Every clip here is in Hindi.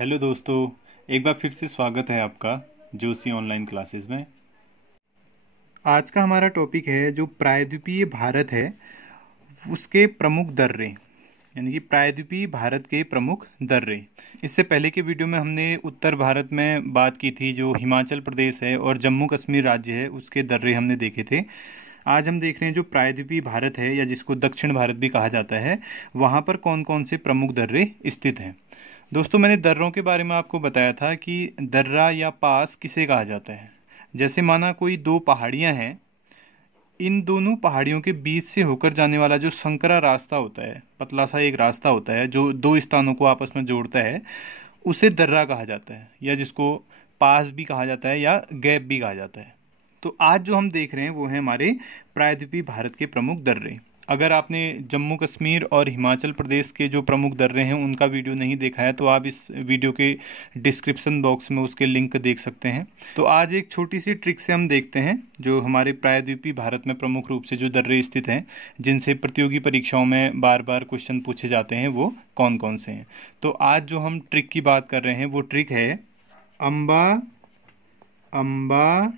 हेलो दोस्तों, एक बार फिर से स्वागत है आपका जोशी ऑनलाइन क्लासेस में। आज का हमारा टॉपिक है जो प्रायद्वीपीय भारत है उसके प्रमुख दर्रे, यानी कि प्रायद्वीपीय भारत के प्रमुख दर्रे। इससे पहले के वीडियो में हमने उत्तर भारत में बात की थी, जो हिमाचल प्रदेश है और जम्मू कश्मीर राज्य है उसके दर्रे हमने देखे थे। आज हम देख रहे हैं जो प्रायद्वीपीय भारत है या जिसको दक्षिण भारत भी कहा जाता है, वहाँ पर कौन कौन से प्रमुख दर्रे स्थित हैं। दोस्तों, मैंने दर्रों के बारे में आपको बताया था कि दर्रा या पास किसे कहा जाता है। जैसे माना कोई दो पहाड़ियां हैं, इन दोनों पहाड़ियों के बीच से होकर जाने वाला जो संकरा रास्ता होता है, पतला सा एक रास्ता होता है जो दो स्थानों को आपस में जोड़ता है, उसे दर्रा कहा जाता है, या जिसको पास भी कहा जाता है या गैप भी कहा जाता है। तो आज जो हम देख रहे हैं वो है हमारे प्रायद्वीपीय भारत के प्रमुख दर्रे। अगर आपने जम्मू कश्मीर और हिमाचल प्रदेश के जो प्रमुख दर्रे हैं उनका वीडियो नहीं देखा है तो आप इस वीडियो के डिस्क्रिप्शन बॉक्स में उसके लिंक देख सकते हैं। तो आज एक छोटी सी ट्रिक से हम देखते हैं जो हमारे प्रायद्वीपीय भारत में प्रमुख रूप से जो दर्रे स्थित हैं, जिनसे प्रतियोगी परीक्षाओं में बार बार क्वेश्चन पूछे जाते हैं, वो कौन कौन से हैं। तो आज जो हम ट्रिक की बात कर रहे हैं वो ट्रिक है अम्बा अम्बा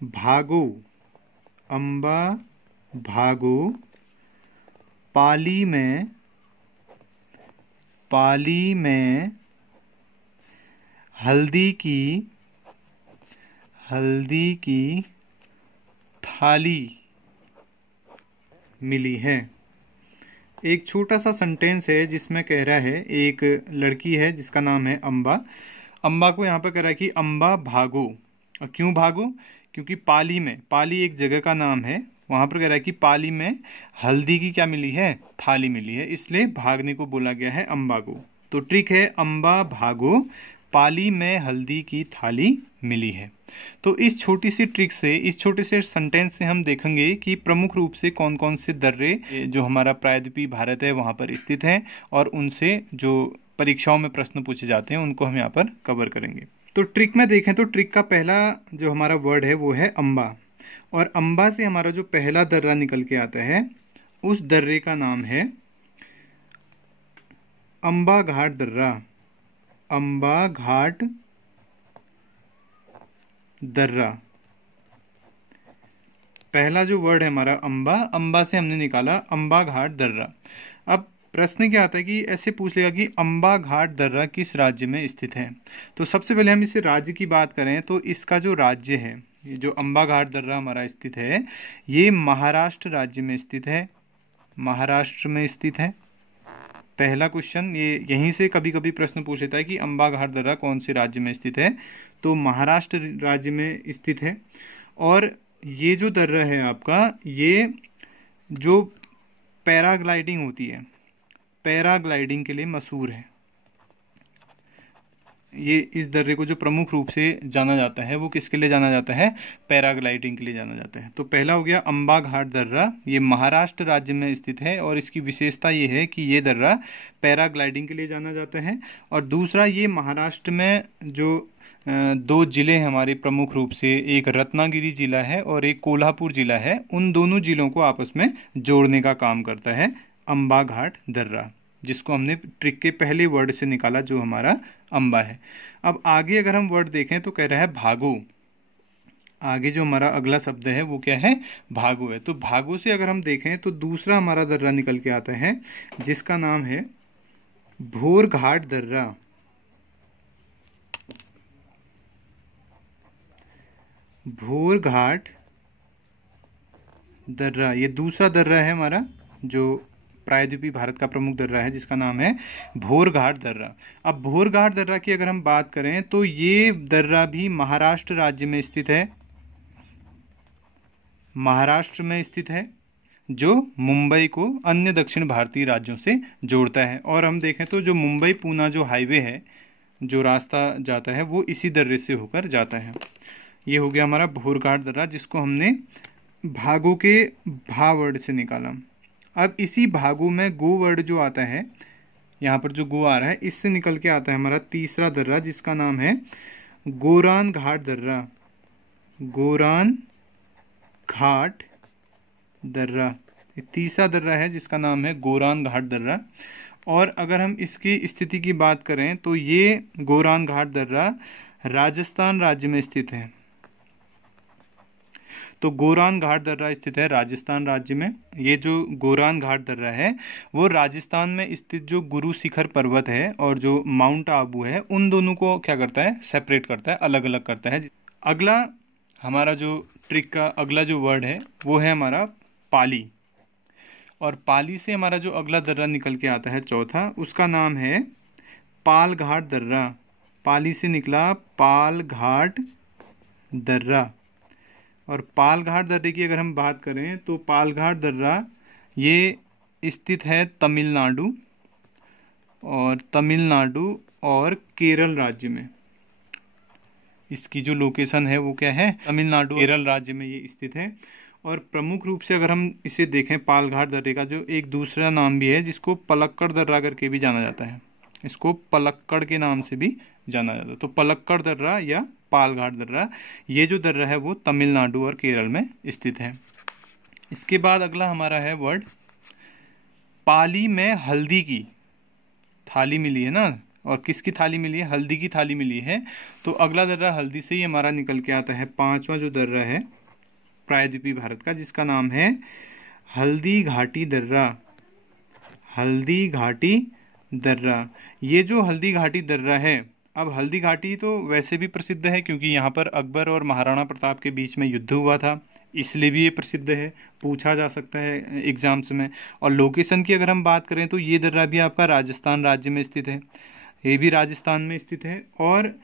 भागो। अम्बा भागो पाली में हल्दी की थाली मिली है। एक छोटा सा सेंटेंस है जिसमें कह रहा है, एक लड़की है जिसका नाम है अम्बा। अम्बा को यहाँ पर कह रहा है कि अम्बा भागो। और क्यों भागो? क्योंकि पाली एक जगह का नाम है, वहां पर कह रहा है कि पाली में हल्दी की क्या मिली है? थाली मिली है, इसलिए भागने को बोला गया है अम्बा को। तो ट्रिक है अम्बा भागो पाली में हल्दी की थाली मिली है। तो इस छोटी सी ट्रिक से, इस छोटे से सेंटेंस से हम देखेंगे कि प्रमुख रूप से कौन कौन से दर्रे जो हमारा प्रायद्वीपीय भारत है वहां पर स्थित हैं, और उनसे जो परीक्षाओं में प्रश्न पूछे जाते हैं उनको हम यहाँ पर कवर करेंगे। तो ट्रिक में देखें तो ट्रिक का पहला जो हमारा वर्ड है वो है अम्बा, और अम्बा से हमारा जो पहला दर्रा निकल के आता है उस दर्रे का नाम है अम्बा घाट दर्रा। अम्बा घाट दर्रा, पहला जो वर्ड है हमारा अम्बा, अम्बा से हमने निकाला अम्बा घाट दर्रा। अब प्रश्न क्या आता है कि ऐसे पूछ लेगा कि अम्बा घाट दर्रा किस राज्य में स्थित है। तो सबसे पहले हम इस राज्य की बात करें तो इसका जो राज्य है, ये जो अम्बा घाट दर्रा हमारा स्थित है, ये महाराष्ट्र राज्य में स्थित है। महाराष्ट्र में स्थित है। पहला क्वेश्चन ये यहीं से कभी कभी प्रश्न पूछ लेता है कि अम्बा घाट दर्रा कौन से राज्य में स्थित है, तो महाराष्ट्र राज्य में स्थित है। और ये जो दर्रा है आपका, ये जो पैराग्लाइडिंग होती है, पैराग्लाइडिंग के लिए मशहूर है। ये इस दर्रे को जो प्रमुख रूप से जाना जाता है वो किसके लिए जाना जाता है? पैराग्लाइडिंग के लिए जाना जाता है। तो पहला हो गया अम्बा घाट दर्रा, ये महाराष्ट्र राज्य में स्थित है और इसकी विशेषता ये है कि ये दर्रा पैराग्लाइडिंग के लिए जाना जाता है। और दूसरा, ये महाराष्ट्र में जो दो जिले हैं हमारे प्रमुख रूप से, एक रत्नागिरी जिला है और एक कोल्हापुर जिला है, उन दोनों जिलों को आपस में जोड़ने का काम करता है अम्बा घाट दर्रा, जिसको हमने ट्रिक के पहले वर्ड से निकाला जो हमारा अम्बा है। अब आगे अगर हम वर्ड देखें तो कह रहा है भागो। आगे जो हमारा अगला शब्द है वो क्या है? भागो है। तो भागो से अगर हम देखें तो दूसरा हमारा दर्रा निकल के आता है जिसका नाम है भोर घाट दर्रा। भोर घाट दर्रा, ये दूसरा दर्रा है हमारा जो प्रायद्वीपीय भारत का प्रमुख दर्रा है, जिसका नाम है भोर घाट दर्रा। अब भोर घाट दर्रा की अगर हम बात करें तो ये दर्रा भी महाराष्ट्र राज्य में स्थित है। महाराष्ट्र में स्थित है, जो मुंबई को अन्य दक्षिण भारतीय राज्यों से जोड़ता है। और हम देखें तो जो मुंबई पूना जो हाईवे है, जो रास्ता जाता है, वो इसी दर्रे से होकर जाता है। ये हो गया हमारा भोर घाट दर्रा, जिसको हमने भागो के भा वर्ड से निकाला। अब इसी भागो में गो वर्ड जो आता है, यहाँ पर जो गो आ रहा है, इससे निकल के आता है हमारा तीसरा दर्रा जिसका नाम है गोरान घाट दर्रा। गोरान घाट दर्रा, तीसरा दर्रा है जिसका नाम है गोरान घाट दर्रा। और अगर हम इसकी स्थिति की बात करें तो ये गोरान घाट दर्रा राजस्थान राज्य में स्थित है। तो गोरान घाट दर्रा स्थित है राजस्थान राज्य में। ये जो गोरान घाट दर्रा है वो राजस्थान में स्थित जो गुरु शिखर पर्वत है और जो माउंट आबू है उन दोनों को क्या करता है, सेपरेट करता है, अलग अलग करता है। अगला हमारा जो ट्रिक का अगला जो वर्ड है वो है हमारा पाली। और पाली से हमारा जो अगला दर्रा निकल के आता है चौथा, उसका नाम है पाल घाट दर्रा। पाली से निकला पाल घाट दर्रा। और पाल घाट दर्रे की अगर हम बात करें तो पाल घाट दर्रा ये स्थित है तमिलनाडु और केरल राज्य में। इसकी जो लोकेशन है वो क्या है, तमिलनाडु केरल राज्य में ये स्थित है। और प्रमुख रूप से अगर हम इसे देखें पाल घाट दर्रे का जो एक दूसरा नाम भी है जिसको पलक्कड़ दर्रा करके भी जाना जाता है, इसको पलक्कड़ के नाम से भी जाना जाता है। तो पलक्कड़ दर्रा या पाल घाट दर्रा, ये जो दर्रा है वो तमिलनाडु और केरल में स्थित है। इसके बाद अगला हमारा है वर्ड पाली में हल्दी की थाली मिली है ना। और किसकी थाली मिली है, हल्दी की थाली मिली है। तो अगला दर्रा हल्दी से ही हमारा निकल के आता है पांचवा जो दर्रा है प्रायद्वीपीय भारत का, जिसका नाम है हल्दी घाटी दर्रा। हल्दी घाटी दर्रा, ये जो हल्दी घाटी दर्रा है, अब हल्दी घाटी तो वैसे भी प्रसिद्ध है क्योंकि यहाँ पर अकबर और महाराणा प्रताप के बीच में युद्ध हुआ था, इसलिए भी ये प्रसिद्ध है, पूछा जा सकता है एग्जाम्स में। और लोकेशन की अगर हम बात करें तो ये दर्रा भी आपका राजस्थान राज्य में स्थित है, ये भी राजस्थान में स्थित है। और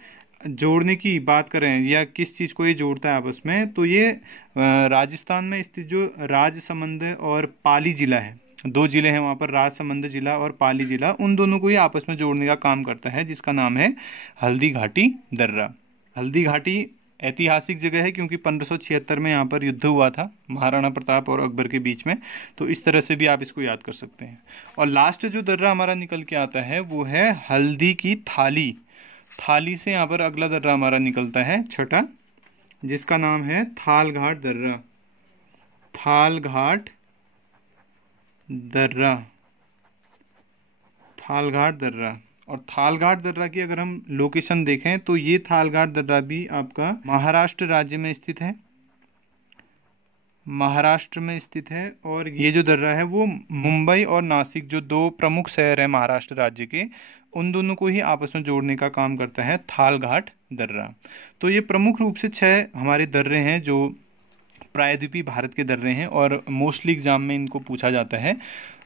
जोड़ने की बात करें या किस चीज़ को ये जोड़ता है आपस में, तो ये राजस्थान में स्थित जो राजसमंद और पाली जिला है, दो जिले हैं वहाँ पर, राजसमंद जिला और पाली जिला, उन दोनों को ही आपस में जोड़ने का काम करता है, जिसका नाम है हल्दी घाटी दर्रा। हल्दी घाटी ऐतिहासिक जगह है क्योंकि 1576 में यहाँ पर युद्ध हुआ था महाराणा प्रताप और अकबर के बीच में, तो इस तरह से भी आप इसको याद कर सकते हैं। और लास्ट जो दर्रा हमारा निकल के आता है वो है हल्दी की थाली। थाली से यहाँ पर अगला दर्रा हमारा निकलता है छठा, जिसका नाम है थाल घाट दर्रा। थाल घाट दर्रा, थाल घाट दर्रा। और थाल घाट दर्रा की अगर हम लोकेशन देखें तो ये थाल घाट दर्रा भी आपका महाराष्ट्र राज्य में स्थित है, महाराष्ट्र में स्थित है। और ये जो दर्रा है वो मुंबई और नासिक जो दो प्रमुख शहर हैं महाराष्ट्र राज्य के, उन दोनों को ही आपस में जोड़ने का काम करता है थाल घाट दर्रा। तो ये प्रमुख रूप से 6 हमारे दर्रे हैं जो प्रायद्वीपीय भारत के दर्रे हैं और मोस्टली एग्जाम में इनको पूछा जाता है,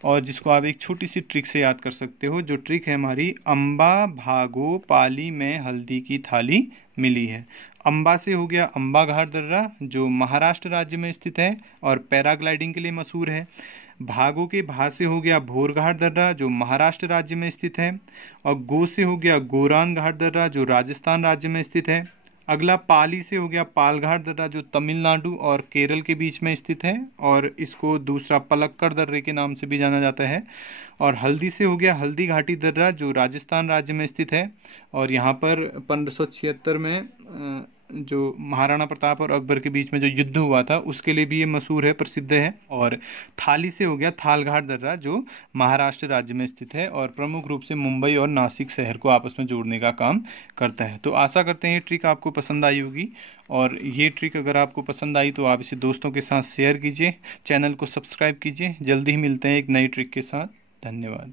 और जिसको आप एक छोटी सी ट्रिक से याद कर सकते हो। जो ट्रिक है हमारी, अम्बा भागो पाली में हल्दी की थाली मिली है। अम्बा से हो गया अम्बा घाट दर्रा जो महाराष्ट्र राज्य में स्थित है और पैराग्लाइडिंग के लिए मशहूर है। भागो के भा से हो गया भोर घाट दर्रा जो महाराष्ट्र राज्य में स्थित है। और गो से हो गया गोरान घाट दर्रा जो राजस्थान राज्य में स्थित है। अगला पाली से हो गया पाल घाट दर्रा जो तमिलनाडु और केरल के बीच में स्थित है और इसको दूसरा पलक्कड़ दर्रे के नाम से भी जाना जाता है। और हल्दी से हो गया हल्दी घाटी दर्रा जो राजस्थान राज्य में स्थित है और यहाँ पर 1576 में जो महाराणा प्रताप और अकबर के बीच में जो युद्ध हुआ था उसके लिए भी ये मशहूर है, प्रसिद्ध है। और थाली से हो गया थाल घाट दर्रा जो महाराष्ट्र राज्य में स्थित है और प्रमुख रूप से मुंबई और नासिक शहर को आपस में जोड़ने का काम करता है। तो आशा करते हैं ये ट्रिक आपको पसंद आई होगी, और ये ट्रिक अगर आपको पसंद आई तो आप इसे दोस्तों के साथ शेयर कीजिए, चैनल को सब्सक्राइब कीजिए। जल्दी ही मिलते हैं एक नई ट्रिक के साथ। धन्यवाद।